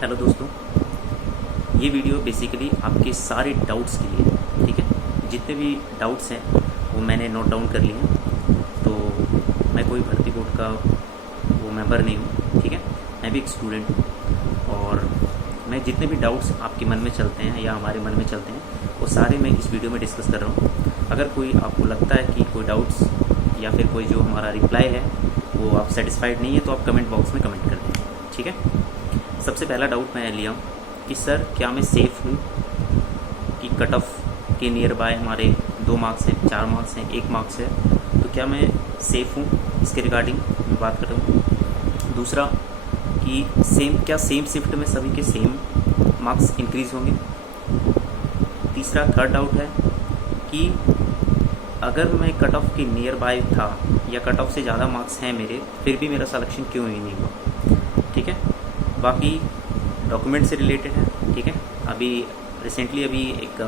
Hello दोस्तों, ये video basically आपके सारे डाउट्स के लिए है। ठीक है, जितने भी डाउट्स हैं वो मैंने नोट डाउन कर लिए हैं। तो मैं कोई भर्ती बोर्ड का वो मेंबर नहीं हूँ। ठीक है, मैं भी एक स्टूडेंट हूँ और मैं जितने भी डाउट्स आपके मन में चलते हैं या हमारे मन में चलते हैं वो सारे मैं इस वीडियो में डिस्कस कर रहा हूँ। अगर कोई आपको लगता है कि कोई डाउट्स या फिर कोई जो हमारा रिप्लाई है वो आप सेटिस्फाइड नहीं है तो आप कमेंट बॉक्स में कमेंट कर दें। ठीक है, सबसे पहला डाउट मैं लिया हूँ कि सर क्या मैं सेफ़ हूँ कि कट ऑफ के नियर बाय हमारे 2 मार्क्स हैं, 4 मार्क्स हैं, 1 मार्क्स है, तो क्या मैं सेफ़ हूँ, इसके रिगार्डिंग मैं बात कर रहा हूँ। दूसरा कि क्या सेम शिफ्ट में सभी के सेम मार्क्स इंक्रीज़ होंगे। तीसरा थर्ड डाउट है कि अगर मैं कट ऑफ के नियर बाय था या कट ऑफ से ज़्यादा मार्क्स हैं मेरे, फिर भी मेरा सिलेक्शन क्यों ही नहीं हुआ। ठीक है, बाकी डॉक्यूमेंट से रिलेटेड है। ठीक है, अभी रिसेंटली एक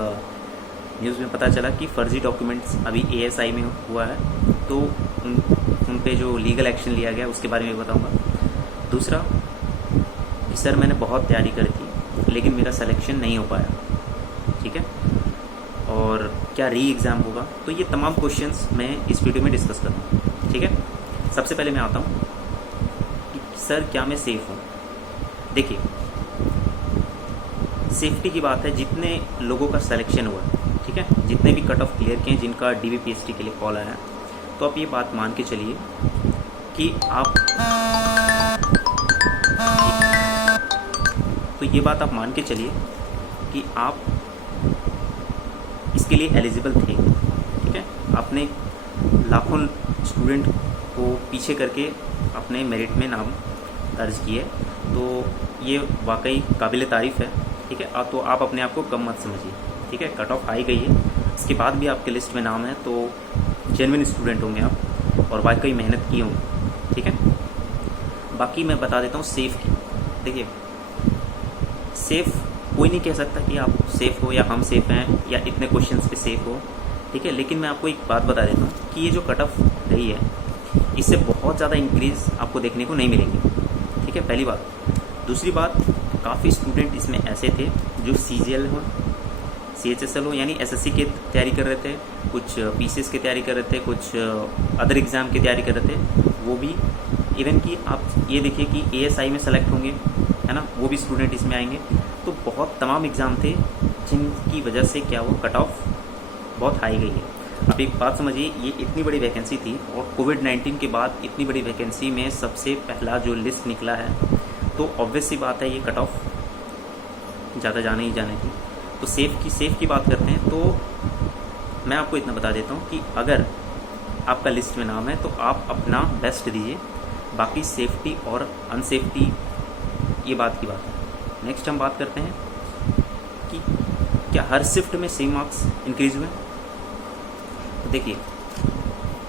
न्यूज़ में पता चला कि फ़र्ज़ी डॉक्यूमेंट्स अभी ASI में हुआ है, तो उन पे जो लीगल एक्शन लिया गया उसके बारे में बताऊंगा। दूसरा कि सर मैंने बहुत तैयारी करी थी लेकिन मेरा सिलेक्शन नहीं हो पाया। ठीक है, और क्या री एग्ज़ाम होगा, तो ये तमाम क्वेश्चंस मैं इस वीडियो में डिस्कस करूँगा। ठीक है, सबसे पहले मैं आता हूँ कि सर क्या मैं सेफ़ हूँ। देखिए, सेफ्टी की बात है, जितने लोगों का सिलेक्शन हुआ है, ठीक है, जितने भी कट ऑफ क्लियर किए हैं, जिनका DVPST के लिए कॉल आया है, तो आप ये बात मान के चलिए कि आप इसके लिए एलिजिबल थे। ठीक है, आपने लाखों स्टूडेंट को पीछे करके अपने मेरिट में नाम दर्ज किए, तो ये वाकई काबिल तारीफ़ है। ठीक है, तो आप अपने आप को कम मत समझिए। ठीक है, कट ऑफ आई गई है, इसके बाद भी आपके लिस्ट में नाम है, तो जेन्युइन स्टूडेंट होंगे आप और वाकई मेहनत की होंगे। ठीक है, बाकी मैं बता देता हूँ सेफ़ की। देखिए, सेफ़ कोई नहीं कह सकता कि आप सेफ़ हो या हम सेफ़ हैं या इतने क्वेश्चंस पे सेफ़ हो। ठीक है, लेकिन मैं आपको एक बात बता देता हूँ कि ये जो कट ऑफ गई है इससे बहुत ज़्यादा इंक्रीज़ आपको देखने को नहीं मिलेंगे। ठीक है, पहली बात। दूसरी बात, काफ़ी स्टूडेंट इसमें ऐसे थे जो CGL हो, CHSL हो, यानी SSC की तैयारी कर रहे थे, कुछ PCS की तैयारी कर रहे थे, कुछ अदर एग्ज़ाम की तैयारी कर रहे थे, वो भी। इवन कि आप ये देखिए कि ASI में सेलेक्ट होंगे, है ना, वो भी स्टूडेंट इसमें आएंगे। तो बहुत तमाम एग्ज़ाम थे जिनकी वजह से क्या हुआ, कट ऑफ बहुत हाई गई है। अब एक बात समझिए, ये इतनी बड़ी वैकेंसी थी और कोविड-19 के बाद इतनी बड़ी वैकेंसी में सबसे पहला जो लिस्ट निकला है, तो ऑब्वियस सी बात है ये कट ऑफ ज़्यादा जाने ही जाने थी। तो सेफ़ की बात करते हैं, तो मैं आपको इतना बता देता हूँ कि अगर आपका लिस्ट में नाम है तो आप अपना बेस्ट दीजिए। बाकी सेफ्टी और अनसेफ्टी ये बात की बात है। नेक्स्ट हम बात करते हैं कि क्या हर शिफ्ट में सेम मार्क्स इंक्रीज़ हुए। तो देखिए,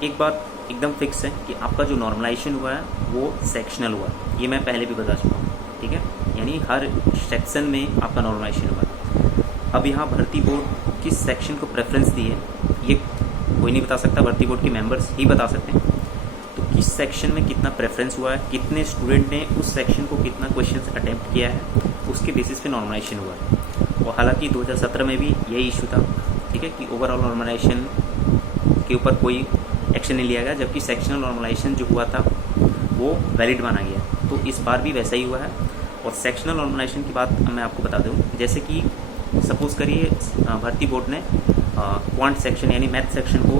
एक बात एकदम फिक्स है कि आपका जो नॉर्मलाइजेशन हुआ है वो सेक्शनल हुआ है, ये मैं पहले भी बता चुका हूँ। ठीक है, यानी हर सेक्शन में आपका नॉर्मलाइजेशन हुआ है। अब यहाँ भर्ती बोर्ड किस सेक्शन को प्रेफरेंस दी है ये कोई नहीं बता सकता, भर्ती बोर्ड के मेंबर्स ही बता सकते हैं। तो किस सेक्शन में कितना प्रेफरेंस हुआ है, कितने स्टूडेंट ने उस सेक्शन को कितना क्वेश्चन अटैम्प्ट किया है, उसके बेसिस पे नॉर्मलाइजेशन हुआ है। और हालांकि 2017 में भी यही इशू था। ठीक है, कि ओवरऑल नॉर्मलाइजेशन के ऊपर कोई एक्शन नहीं लिया गया, जबकि सेक्शनल नॉर्मलाइजेशन जो हुआ था वो वैलिड माना गया। तो इस बार भी वैसा ही हुआ है। और सेक्शनल नॉर्मलाइजेशन की बात मैं आपको बता दूँ, जैसे कि सपोज़ करिए भर्ती बोर्ड ने क्वांट सेक्शन यानी मैथ सेक्शन को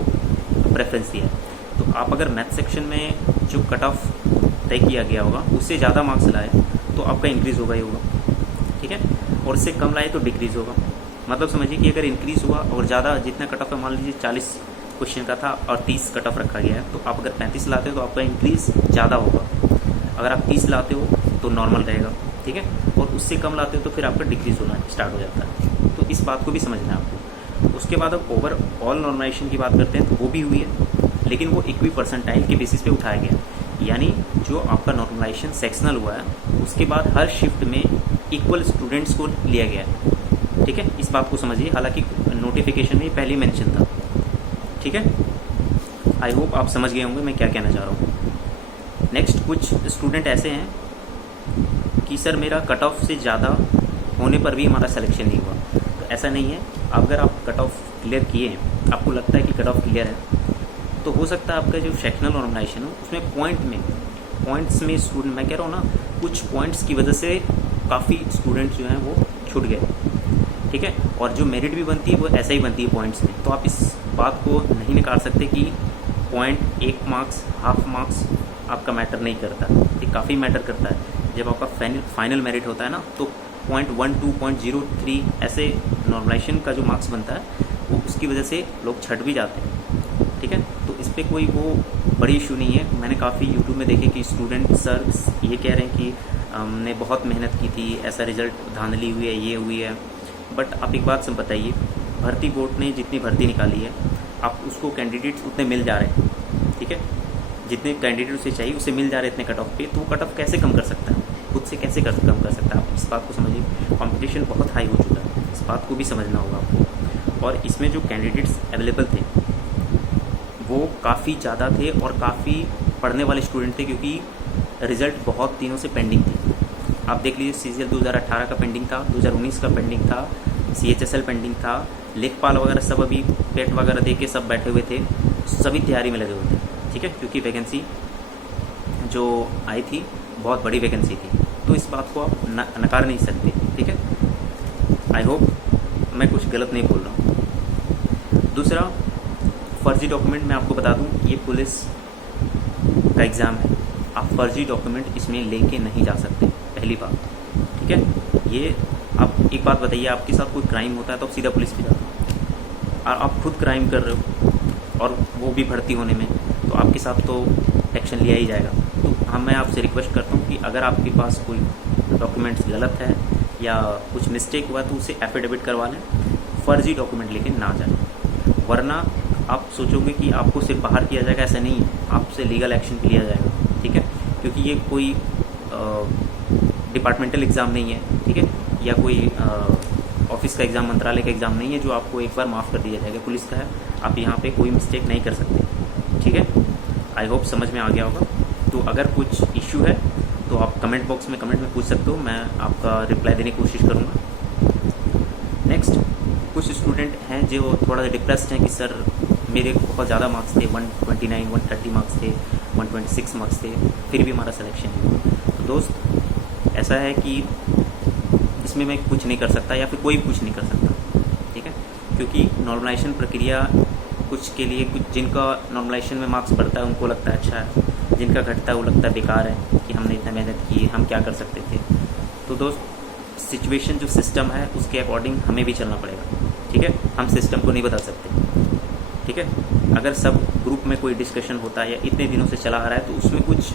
प्रेफरेंस दिया है, तो आप अगर मैथ सेक्शन में जो कट ऑफ तय किया गया होगा उससे ज़्यादा मार्क्स लाए तो आपका इंक्रीज़ होगा ही होगा। ठीक है, और उससे कम लाए तो डिक्रीज़ होगा। मतलब समझिए कि अगर इंक्रीज़ हुआ और ज़्यादा जितना कट ऑफ है, मान लीजिए 40 क्वेश्चन का था और 30 कट ऑफ रखा गया है, तो आप अगर 35 लाते हो तो आपका इंक्रीज़ ज़्यादा होगा। अगर आप 30 लाते हो तो नॉर्मल रहेगा। ठीक है, और उससे कम लाते हो तो फिर आपका डिक्रीज़ होना स्टार्ट हो जाता है। तो इस बात को भी समझना है आपको। उसके बाद अब ओवरऑल नॉर्मलाइजेशन की बात करते हैं, तो वो भी हुई है, लेकिन वो इक्वी परसेंटाइल के बेसिस पे उठाया गया। यानी जो आपका नॉर्मलाइजेशन सेक्शनल हुआ है उसके बाद हर शिफ्ट में इक्वल स्टूडेंट्स को लिया गया है। ठीक है, इस बात को समझिए, हालांकि नोटिफिकेशन में पहले मेंशन था। ठीक है, आई होप आप समझ गए होंगे मैं क्या कहना चाह रहा हूँ। नेक्स्ट, कुछ स्टूडेंट ऐसे हैं कि सर मेरा कट ऑफ से ज़्यादा होने पर भी हमारा सिलेक्शन नहीं हुआ। तो ऐसा नहीं है। अगर आप कट ऑफ क्लियर किए हैं, आपको लगता है कि कट ऑफ क्लियर है, तो हो सकता है आपका जो सेक्शनल नॉर्मलाइजेशन हो उसमें पॉइंट्स में स्टूडेंट, मैं कह रहा हूँ ना, कुछ पॉइंट्स की वजह से काफ़ी स्टूडेंट्स जो हैं वो छूट गए, ठीक है। और जो मेरिट भी बनती है वो ऐसा ही बनती है पॉइंट्स में। तो आप इस बात को नहीं निकाल सकते कि पॉइंट 1 मार्क्स, हाफ मार्क्स आपका मैटर नहीं करता, ये काफ़ी मैटर करता है। जब आपका फाइनल मेरिट होता है ना, तो 0.12, 0.03 ऐसे नॉर्मलाइजेशन का जो मार्क्स बनता है वो उसकी वजह से लोग छट भी जाते हैं, ठीक है। तो इस पर कोई वो बड़ी इशू नहीं है। मैंने काफ़ी यूट्यूब में देखे कि स्टूडेंट सर ये कह रहे हैं कि हमने बहुत मेहनत की थी, ऐसा रिजल्ट धांधली हुई है, ये हुई है। बट आप एक बात से बताइए, भर्ती बोर्ड ने जितनी भर्ती निकाली है, आप उसको कैंडिडेट्स उतने मिल जा रहे हैं, ठीक है। जितने कैंडिडेट उसे चाहिए उसे मिल जा रहे इतने कट ऑफ पे, तो वो कट ऑफ कैसे कम कर सकता है? खुद से कैसे कम कर सकता है? आप इस बात को समझिए। कंपटीशन बहुत हाई हो चुका है, इस बात को भी समझना होगा आपको। और इसमें जो कैंडिडेट्स अवेलेबल थे वो काफ़ी ज़्यादा थे और काफ़ी पढ़ने वाले स्टूडेंट थे, क्योंकि रिज़ल्ट बहुत दिनों से पेंडिंग थी। आप देख लीजिए, CGL 2018 का पेंडिंग था, 2019 का पेंडिंग था, CHSL पेंडिंग था, लेखपाल वगैरह सब अभी पेट वगैरह दे के सब बैठे हुए थे, सभी तैयारी में लगे हुए थे, ठीक है। क्योंकि वैकेंसी जो आई थी बहुत बड़ी वैकेंसी थी, तो इस बात को आप नकार नहीं सकते, ठीक है। आई होप मैं कुछ गलत नहीं बोल रहा हूँ। दूसरा, फर्जी डॉक्यूमेंट मैं आपको बता दूँ, ये पुलिस का एग्ज़ाम है, आप फर्जी डॉक्यूमेंट इसमें लेके नहीं जा सकते, पहली बात, ठीक है। ये आप एक बात बताइए, आपके साथ कोई क्राइम होता है तो आप सीधा पुलिस पे जाते हो, और आप खुद क्राइम कर रहे हो और वो भी भर्ती होने में, तो आपके साथ तो एक्शन लिया ही जाएगा। तो हाँ, मैं आपसे रिक्वेस्ट करता हूँ कि अगर आपके पास कोई डॉक्यूमेंट्स गलत है या कुछ मिस्टेक हुआ तो उसे एफिडेविट करवा लें, फर्जी डॉक्यूमेंट लेके ना जाए। वरना आप सोचोगे कि आपको सिर्फ बाहर किया जाएगा, ऐसा नहीं है, आपसे लीगल एक्शन लिया जाएगा, ठीक है। क्योंकि ये कोई डिपार्टमेंटल एग्ज़ाम नहीं है, ठीक है, या कोई ऑफिस का एग्ज़ाम, मंत्रालय का एग्ज़ाम नहीं है जो आपको एक बार माफ़ कर दिया जाएगा। पुलिस का है, आप यहाँ पे कोई मिस्टेक नहीं कर सकते, ठीक है। आई होप समझ में आ गया होगा। तो अगर कुछ इश्यू है तो आप कमेंट बॉक्स में कमेंट में पूछ सकते हो, मैं आपका रिप्लाई देने की कोशिश करूँगा। नेक्स्ट, कुछ स्टूडेंट हैं जो थोड़ा सा डिप्रेस्ड हैं कि सर मेरे बहुत ज़्यादा मार्क्स थे, 129, 130 मार्क्स थे, 126 मार्क्स थे, फिर भी हमारा सिलेक्शन नहीं हुआ। तो दोस्त, ऐसा है कि इसमें मैं कुछ नहीं कर सकता या फिर कोई कुछ नहीं कर सकता, ठीक है। क्योंकि नॉर्मलाइजेशन प्रक्रिया कुछ के लिए, कुछ जिनका नॉर्मलाइजेशन में मार्क्स बढ़ता है उनको लगता है अच्छा है, जिनका घटता है वो लगता है बेकार है कि हमने इतना मेहनत की, हम क्या कर सकते थे। तो दोस्त, सिचुएशन जो सिस्टम है उसके अकॉर्डिंग हमें भी चलना पड़ेगा, ठीक है। हम सिस्टम को नहीं बदल सकते, ठीक है। अगर सब ग्रुप में कोई डिस्कशन होता है या इतने दिनों से चला आ रहा है तो उसमें कुछ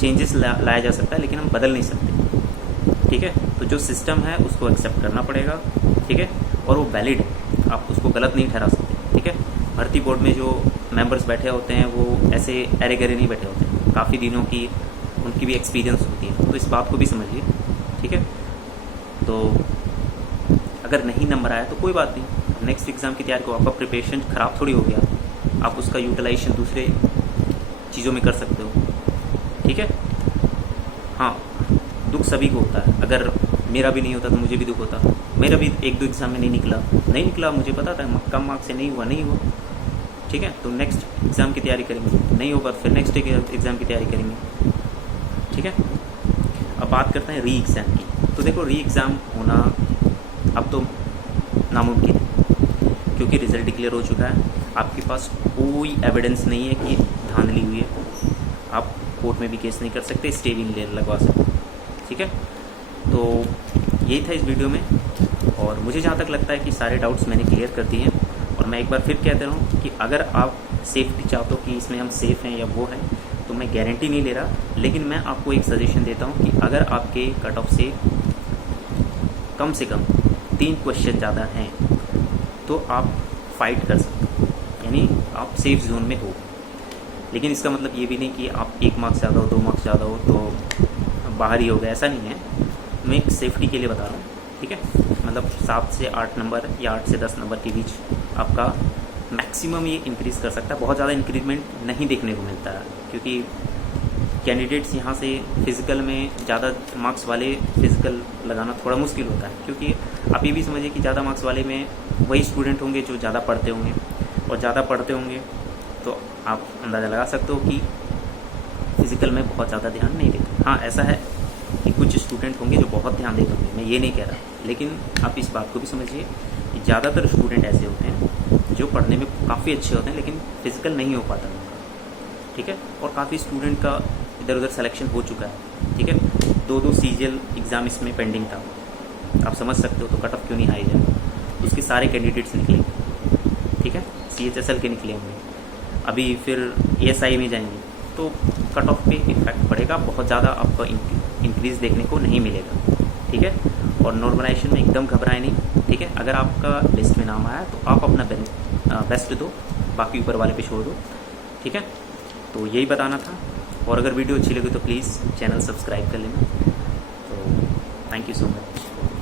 चेंजेस लाया जा सकता है, लेकिन हम बदल नहीं सकते, ठीक है। तो जो सिस्टम है उसको एक्सेप्ट करना पड़ेगा, ठीक है, और वो वैलिड है, आप उसको गलत नहीं ठहरा सकते, ठीक है। भर्ती बोर्ड में जो मेंबर्स बैठे होते हैं वो ऐसे अरे गरे नहीं बैठे होते हैं, काफ़ी दिनों की उनकी भी एक्सपीरियंस होती है, तो इस बात को भी समझिए, ठीक है। तो अगर नहीं नंबर आया तो कोई बात नहीं, नेक्स्ट एग्ज़ाम की तैयारी को, आपका प्रिपरेशन ख़राब थोड़ी हो गया, आप उसका यूटिलाइजेशन दूसरे चीज़ों में कर सकते हो, ठीक है। हाँ, दुख सभी को होता है, अगर मेरा भी नहीं होता तो मुझे भी दुख होता। मेरा भी 1-2 एग्ज़ाम में नहीं निकला, मुझे पता था कम मार्क्स से नहीं हुआ, ठीक है। तो नेक्स्ट एग्ज़ाम की तैयारी करेंगे, नहीं होगा तो फिर नेक्स्ट एग्ज़ाम की तैयारी करेंगे, ठीक है। अब बात करते हैं री एग्ज़ाम की। तो देखो, री एग्ज़ाम होना अब तो नामुमकिन है, क्योंकि रिज़ल्ट डिक्लेयर हो चुका है, आपके पास कोई एविडेंस नहीं है कि धांधली हुई है, आप कोर्ट में भी केस नहीं कर सकते, स्टे भी नहीं लगवा सकते, ठीक है। तो यही था इस वीडियो में, और मुझे जहाँ तक लगता है कि सारे डाउट्स मैंने क्लियर कर दिए हैं। और मैं एक बार फिर कहता हूँ कि अगर आप सेफ्टी चाहते हो कि इसमें हम सेफ़ हैं या वो है, तो मैं गारंटी नहीं ले रहा, लेकिन मैं आपको एक सजेशन देता हूँ कि अगर आपके कट ऑफ से कम 3 क्वेश्चन ज़्यादा हैं तो आप फाइट कर सकते हो, यानी आप सेफ जोन में हो। लेकिन इसका मतलब ये भी नहीं कि आप 1 मार्क्स ज़्यादा हो, 2 मार्क्स ज़्यादा हो तो बाहर ही हो गए, ऐसा नहीं है। मैं एक सेफ्टी के लिए बता रहा हूँ, ठीक है। मतलब 7 से 8 नंबर या 8 से 10 नंबर के बीच आपका मैक्सिमम ये इंक्रीज़ कर सकता है। बहुत ज़्यादा इंक्रीजमेंट नहीं देखने को मिलता है, क्योंकि कैंडिडेट्स यहाँ से फिज़िकल में ज़्यादा मार्क्स वाले फिज़िकल लगाना थोड़ा मुश्किल होता है, क्योंकि आप ये भी समझिए कि ज़्यादा मार्क्स वाले में वही स्टूडेंट होंगे जो ज़्यादा पढ़ते होंगे, और ज़्यादा पढ़ते होंगे तो आप अंदाज़ा लगा सकते हो कि फिज़िकल में बहुत ज़्यादा ध्यान नहीं देते। हाँ, ऐसा है कि कुछ स्टूडेंट होंगे जो बहुत ध्यान देते होंगे, मैं ये नहीं कह रहा, लेकिन आप इस बात को भी समझिए कि ज़्यादातर स्टूडेंट ऐसे होते हैं जो पढ़ने में काफ़ी अच्छे होते हैं लेकिन फिज़िकल नहीं हो पाता उनका, ठीक है। और काफ़ी स्टूडेंट का इधर उधर सिलेक्शन हो चुका है, ठीक है। 2 सीजीएल एग्ज़ाम इसमें पेंडिंग था, आप समझ सकते हो तो कट ऑफ क्यों नहीं हाई जाए। उसके सारे कैंडिडेट्स निकले, ठीक है, CHSL के निकले होंगे, अभी फिर ASI में जाएंगे तो कट ऑफ पे इम्पैक्ट पड़ेगा, बहुत ज़्यादा आपको इंक्रीज़ देखने को नहीं मिलेगा, ठीक है। और नॉर्मलाइजेशन में एकदम घबराए नहीं, ठीक है। अगर आपका लिस्ट में नाम आया तो आप अपना बेस्ट दो, बाकी ऊपर वाले पे छोड़ दो, ठीक है। तो यही बताना था, और अगर वीडियो अच्छी लगी तो प्लीज़ चैनल सब्सक्राइब कर लेना। तो थैंक यू सो मच।